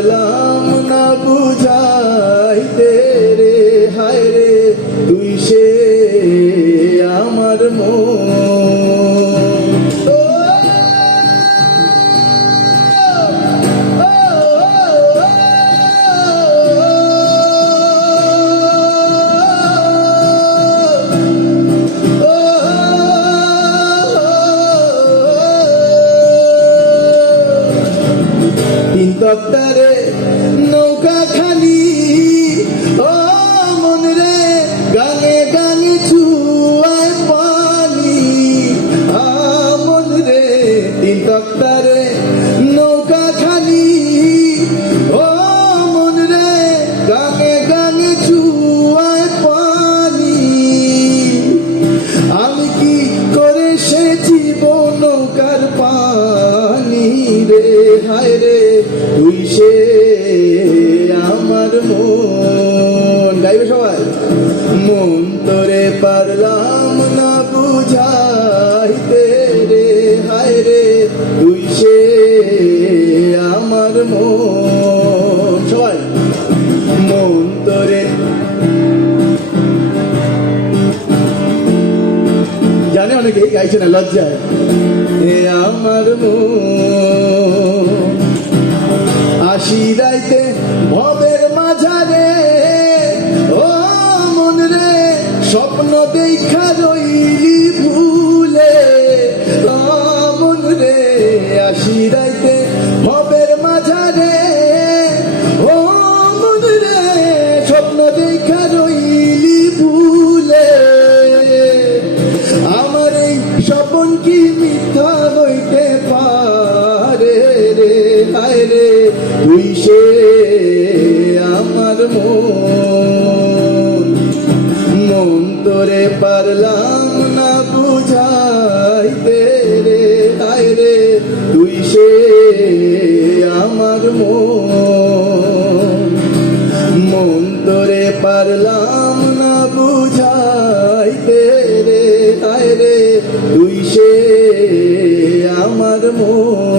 পারলাম না বুঝাইতে রে, হায় রে তুই সে আমার মন। তিন তক্তারে নৌকা খালি, ও মন রে গাঙে গাঙে ছুয়ায় পানি, মন রে তিন তক্তারে নৌকা খালি, ও মন রে গাঙে গাঙে ছুয়ায় পানি। আমি কি করে সেচিব নৌকার পানি রে, হায় রে তুই সে আমার মন। গাইবে সবাই। মন তোরে পারলাম না বুঝাইতে রে, হায় রে তুই সে আমার মন। সবাই মন তোরে, জানে অনেকেই গাইছে না লজ্জায়, এ আমার মন। আশি রাইতে ভবের মাঝারে, ও মন রে স্বপ্ন দেখা রইলি ভুলে, ও মন রে আশি রাইতে ভবের মাঝারে, ও মন রে স্বপ্ন দেখা রইলি ভুলে। আমার এই স্বপ্ন কি মিথ্যা হইতে পারে রে, হায় রে তুই সে আমার মন। মন তোরে পারলাম না বুঝাইতে রে, হায় রে তুই সে আমার মন। মন তোরে পারলাম না বুঝাইতে রে, হায় রে তুই সে আমার মন।